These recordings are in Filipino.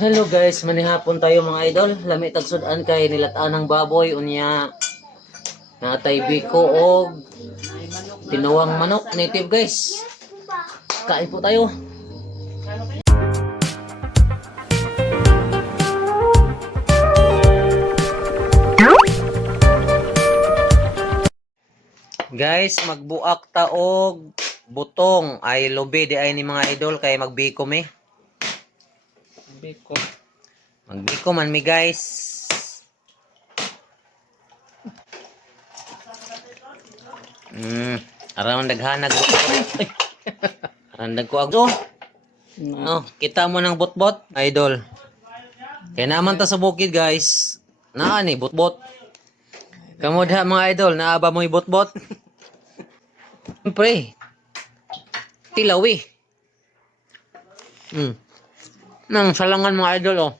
Hello guys, manihapon tayo mga idol. Lami tagsudan kay nilataan ng baboy unya natay biko og tinuwang manok native guys. Kain po tayo. Guys, magbuak ta og butong ay lobe di ay ni mga idol kay magbiko mi. Biko. Magbiko man mi guys. Around daghanag ko. Around ko agdo. No, kita mo ng botbot, idol. Kaya naman ta sa bukid guys. Naa ni botbot. Kamo diha mga idol, naaba mo botbot. Siyempre. Tilawi. Nang salangan mga idol oh.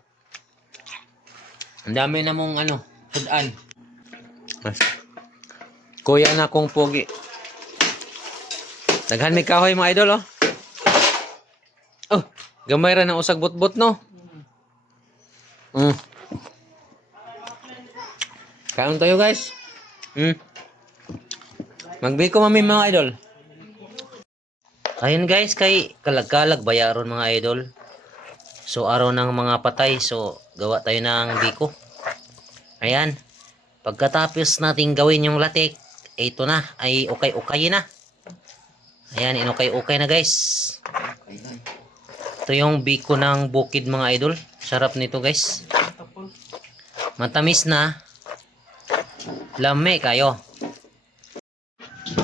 Ang dami na mong ano, sudan. Kuya na kong pogi. Daghan may kahoy mga idol oh. Oh, gamay ra ng usag butbot no. Kaon tayo guys. Magbiko mami mga idol. Ayun guys, kay kalag-kalag bayaron mga idol. So araw ng mga patay, so gawa tayo ng biko. Ayan. Pagkatapos nating gawin yung latik, ito na, ay ukay-ukay na. Ayan, inukay-ukay na guys. Ito yung biko ng bukid mga idol. Sarap nito guys. Matamis na. Lame kayo.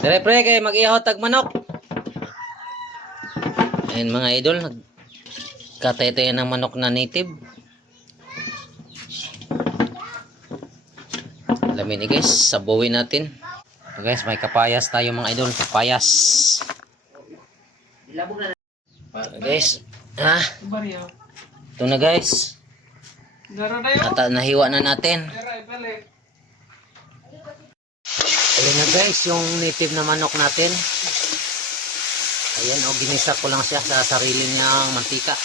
Dire pre, kay mag-ihot tag manok. Ayan mga idol, nagkatay-tay ng manok na native. Alamin ni guys, sabuhin natin. So guys, may kapayas tayo mga idol, kapayas. Guys, ito na guys. Nahiwa na natin. Ayan na guys, yung native na manok natin. Ayan, ginisa ko lang siya sa sarili niyang mantika.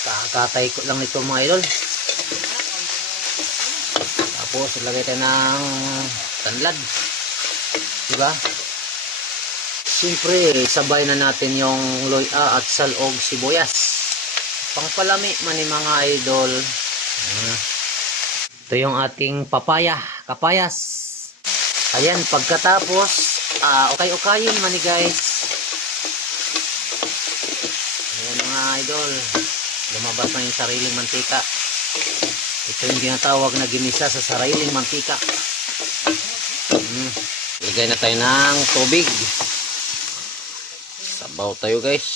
Kakatay ko lang nito mga idol. Tapos ilagay tayo ng tanlad. Diba? Siyempre, sabay na natin yung loya at salog sibuyas. Pangpalami man ni mga idol. Ito yung ating papaya, kapayas. Ayan, pagkatapos, ukay-ukayin man ni guys. Ayan mga idol, lumabas na yung sariling mantika. Ito yung tinatawag na ginisa sa sariling mantika. Lagay na tayo ng tubig. Sabaw tayo guys.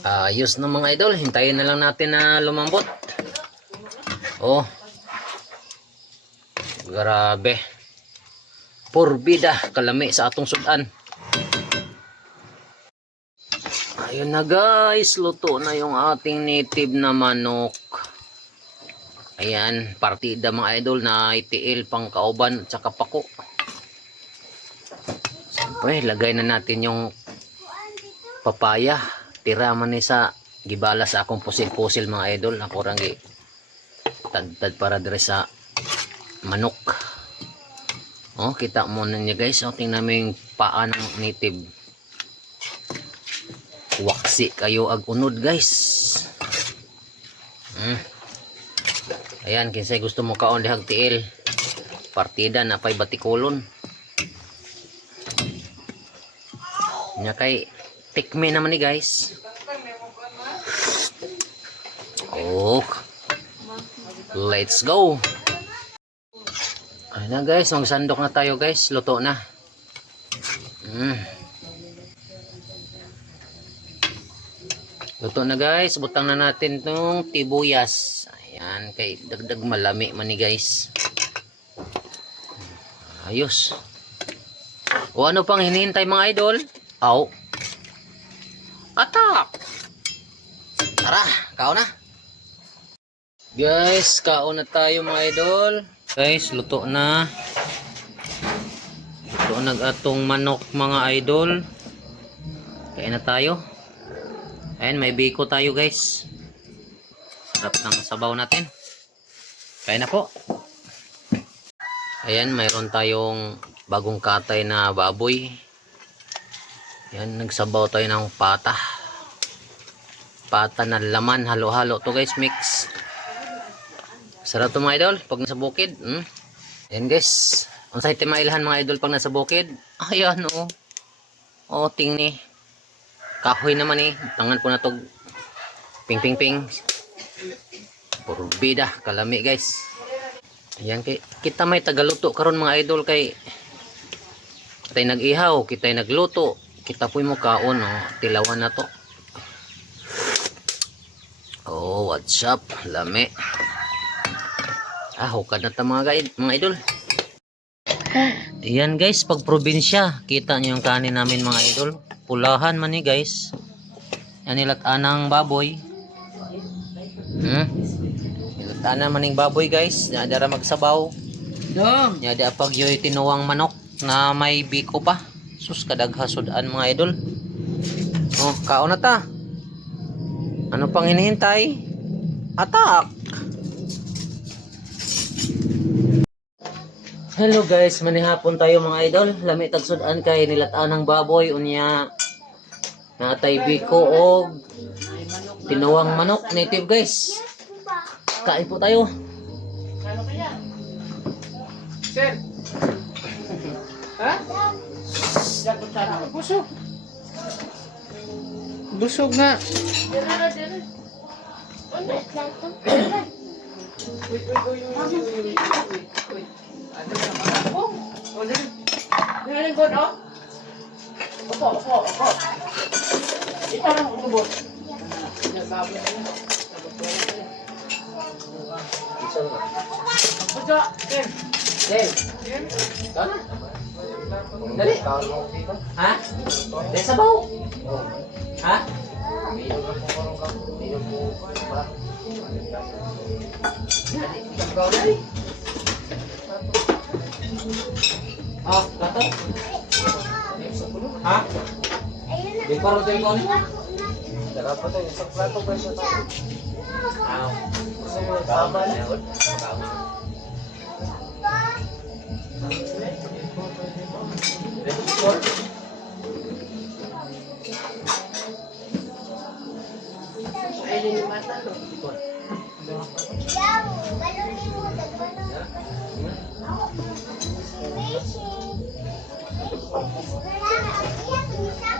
Ayos na mga idol, hintayin na lang natin na lumambot. Oh, grabe. Purbida, kalami sa atong sudan. Ayun na guys, luto na yung ating native na manok. Ayan, partida mga idol na itiil pang kauban at saka pako. Siyempre, lagay na natin yung papaya. Tira man ni sa gibala sa akong pusil-pusil mga idol. Ako rangi tad para dire sa manok. Oh, kita mo na niya guys. Oh, tingnan mo yung paa ng native. Waksi kayo ag unod guys. Ayan, kinsay gusto mo kaon dihag tiil. Partida na pay batikulon. Nya kay tikme naman ni guys. Oh. Let's go. Ayun na guys, magsandok na tayo guys. Luto na. Luto na guys. Butang na natin itong tibuyas. Ayan, kay dagdag malami man ni guys. Ayos. O ano pang hinihintay mga idol? Aw. Atak! Tara, kaon na. Guys, kaon na tayo mga idol. Guys, luto na. Luto na atong manok mga idol. Kain na tayo. Ayan, may biko tayo guys. Sarap ng sabaw natin. Kaya na po. Ayan, mayroon tayong bagong katay na baboy. Ayan, nagsabaw tayo ng pata. Pata na laman, halo-halo to guys, mix. Sarap to mga idol, pag nasa bukid. Ayan guys, ang sahit mailahan mga idol pag nasa bukid. Ayan o. O, tingni. Kahoy naman eh. Tangan ko na to. Ping ping ping. Puro bida, kalami guys. Ayan, kita may tagaluto karon mga idol kay kita'y nag-ihaw, kita'y nagluto. Kita po'y mo kaon, oh. Tilawan na to. Oh, what's up? Lami. Hukad na ta mga idol. Ayan guys, pag probinsya, kita nyo yung kanin namin mga idol. Pulahan man ni guys. Yan nilat-anang baboy. Nilat-anang maning baboy guys. Nadara magsabaw. Yada pag yoy tinuwang manok na may biko pa. Sus kadaghasudan mga idol. Oh, kaon na ta. Ano pang hinihintay? Atak! Hello guys, manihapon tayo mga idol. Lami tagsudan kay nilat-anang baboy unya natay biko og tinuwang manok native guys. Kain po tayo. Ano kaya? Sir. Ha? Dapat sana busog. Busog na. Very good, oh. Opo. Ito lang ubod. Ojo, Ken. Del. Dali. Ha? Del sabaw. Ha? Dali. Ah, kato. Ha? Di pa rin ko ni. Dapat tayo sa plato ba siya tayo? Ah. Gusto mo tama na?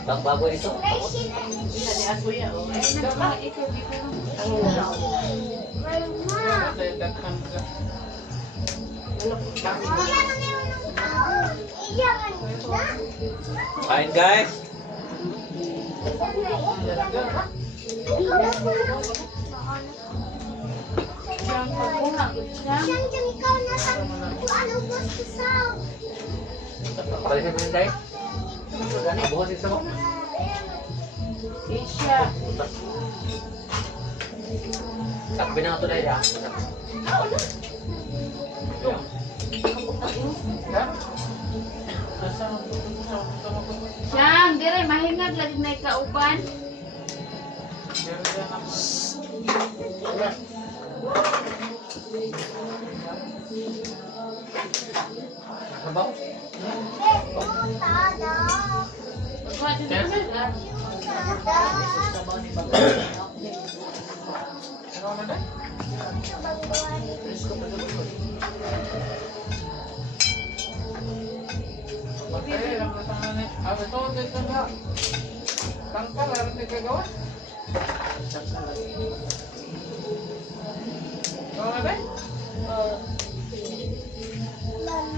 Bang baboy dito. Kain guys. Balikin mo yun guys. Gani, buhasin sa mo. Isya. Takbi na ito dahil ha. Siyang, dire, mahingag lagi na ikauban. Sabaw.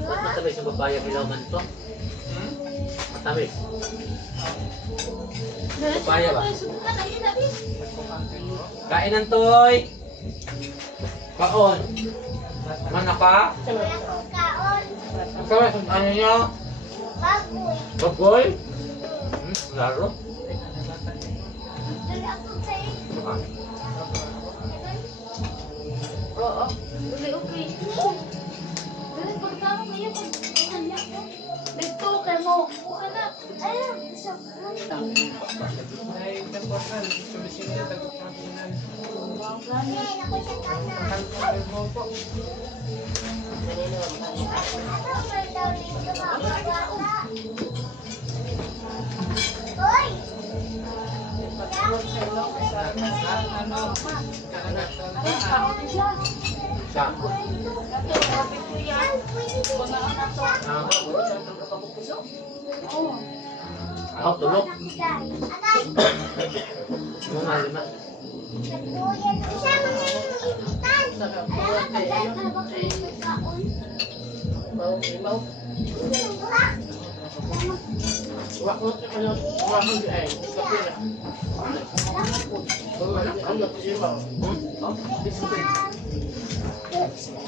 Ba't matamis yung papaya kilawan ito? Matamis. Papaya ba? Kainan toy. Kaon. Mana pa? Ano nyo? Bagoy. Laro. Oo. Okay. Dali, pagkama kayo. Dito, kay mo. Buka na. Ayun. kang kwartan. Solusyon niya, tagot na pinan. Wow, gani. Mahal mo po. Patulog sa ilo, sa ano, kaanak sa Sa. Kato, sabi ko yan. Mga anak to. Oo. Ako tulog. Mga lima. Mau. Wak mo sa kanya, wak mo di ay, kape na. Ano si Mau? Biskuit.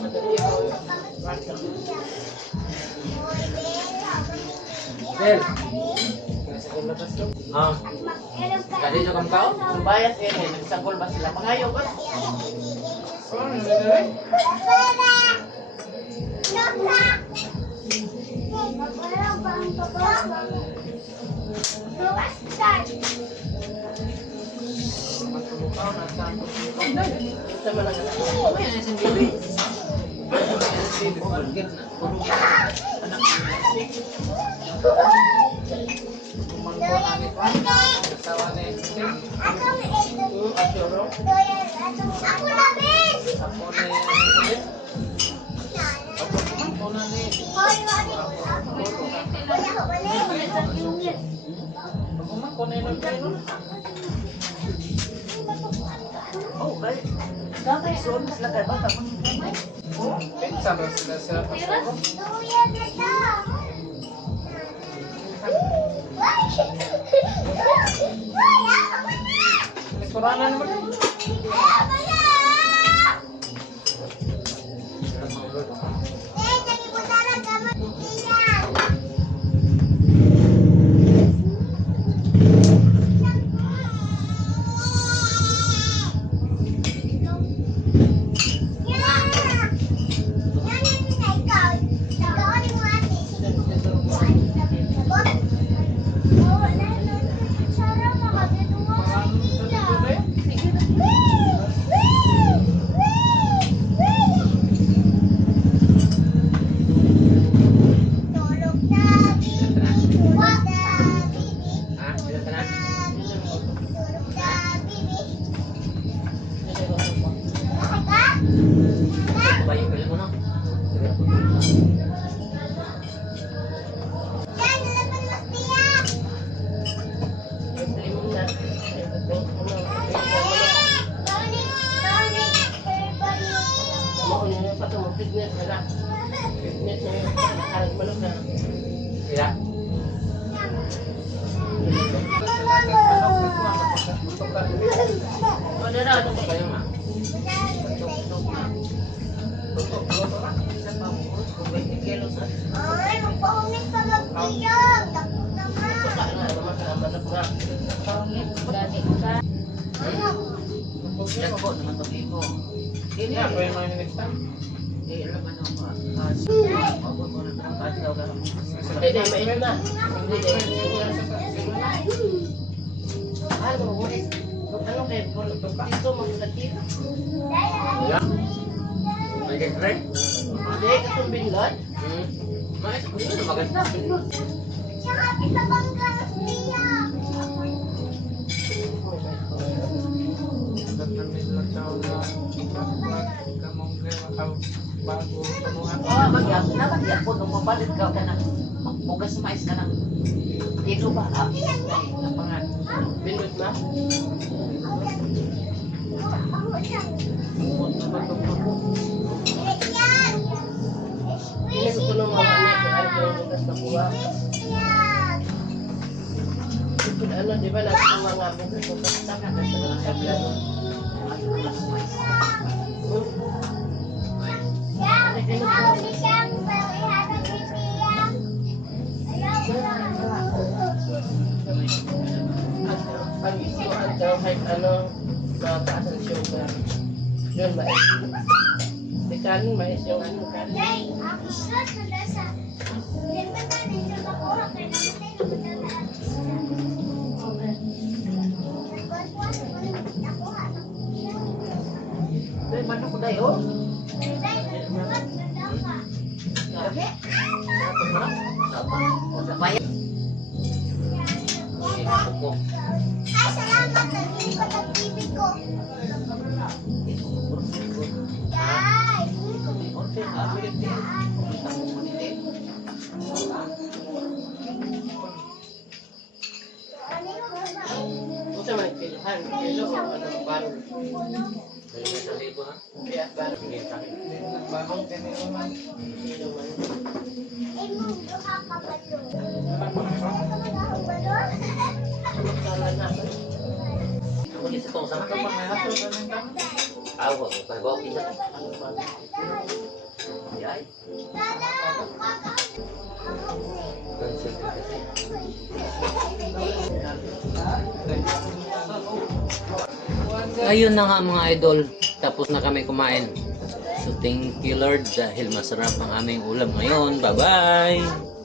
Madali ako. Del. Nasa labas to. Dali nyo kam kao? Ang bayas nagsagol ba sila? Pangayo ba? Oh, nangyari? Matulukaw na sa Sa malaga. Ay, ano yung bibi? Kumangko namin pa. Asawa na yung sisig. Asyoro. Ako na yung sisig. Ako kumangko na ni. Kumangko na yung sisig. Oh, guys. Dapat suot mas lagay ba? Tapos oh, pinsan na sila sa pasok. Likurana naman. Fitness na. Fitness na yun. Nakalag manok na. Kaya? O, dara, ano ba kayo ma? Isa pa mo, kung 20 kilos ah. Puta na, naman ka, manok na. Gani ka. Yan po, naman to ko. Hindi na, pwede mga next time. Eh, alam mo naman ba? Ako ko na trabaho daw ka. Hindi, mainit na. Hindi, ano, ano kayo? Pagpakito, magkakita. Yeah. May kagre? Hindi, katumbin lang. Mais, yun na maganda. Oh, magyapon na, magyapon. Nung mabalit ka ka ng magbugas na mais ka ng tino ba? Napangan. Binod na? Ini ko tulong mga anak ko ay ko bugas na kuha. Ano, di ba natin yung mga bugas ko sa kanya sa mga sablan? Pag-isuan daw kahit ano, mataas ang sugar. Yun, mais. Di kanin, mais yung ano, kanin. oh. Ay, salamat. Naging ko ng TV ko. Guys. Unsa man ipilahan? Kilo o ano baro? Kaya baro. Bagong kini man. Kilo man. Ay, mo, duha ka balon. Ang balon. Sala na. Ako din sa tong sama. Awa ko pa go kita. Ay. Ayun na nga mga idol, tapos na kami kumain. So thank you Lord dahil masarap ang aming ulam ngayon. Bye bye!